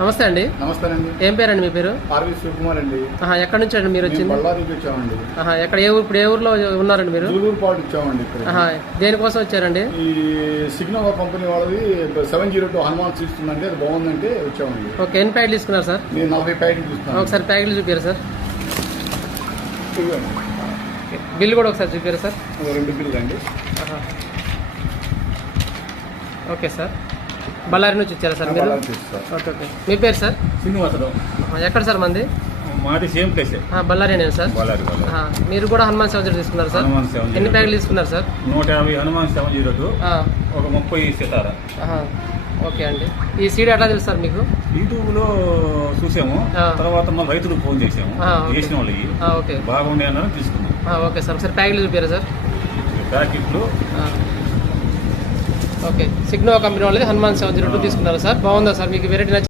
నమస్తే అండి. నమస్తే అండి ఏం పేరండి మీ పేరు? ఆర్వి శివకుమార్ అండి. ఎక్కడి నుంచి అండి మీరు వచ్చింది? బళ్ళారి నుంచి వచ్చామండి. ఎక్కడ ఏ ఊరు ఇప్పుడు ఏ ఊర్లో ఉన్నారండి మీరు? జూలూరు పాటు వచ్చామండి దేనికోసం వచ్చారండి? ఈ సిగ్నోవా కంపెనీ వాళ్ళది సెవెన్ జీరో టూ హనుమాన్ ఇస్తుందండి అది బాగుందంటే వచ్చామండి. ఓకే ఎన్ని ప్యాకెట్లు తీసుకున్నారు సార్? నేను నలభై ప్యాకెట్ చూస్తాను. ఒకసారి ప్యాకెట్లు చూపారు సార్? బిల్ కూడా ఒకసారి చూపారు సార్? రెండు బిల్లు అండి. Okay sir. బళ్ళారి నుంచి వచ్చారా సార్ మీరు? బళ్ళారి నుంచి సార్. Okay okay. మీ పేరు సార్? శ్రీనివాసరావు. ఎక్కడ సార్ మంది? మాది సేమ్ ప్లేసే. బళ్ళారి నేను సార్? బళ్ళారి మీరు కూడా హనుమాన్ సెవెన్ తీసుకున్నారు సార్? హనుమాన్ సెవెన్ ఎన్ని ప్యాకెట్లు తీసుకున్నారు సార్? నూట యాభై హనుమాన్ సెవెన్ జీరో టూ ఆ, ఒక ముప్పై సితార. ఆహా. ఓకే అండి. ఈ సీడ్ ఎట్లా తెలుసు సార్ మీకు? యూట్యూబ్లో చూసాము. ఆ. తర్వాత మళ్ళీ రైతులకు ఫోన్ చేసాము. ఆ, ఓకే. చేసిన వాళ్ళకి. ఆ, ఓకే. బాగుండే అన్నారు తీసుకున్నాం. ఆ, ఓకే సార్. ఒకసారి ప్యాకెట్లు చూపారా సార్? ప్యాకెట్లు. ఆ. ఓకే. సిగ్నో కంపెనీ వాళ్ళది. హనుమాన్ సెవెన్ జీరో టూ తీసుకున్నారు సార్? బాగుందా సార్? మీకు వెరైటీ నచ్చి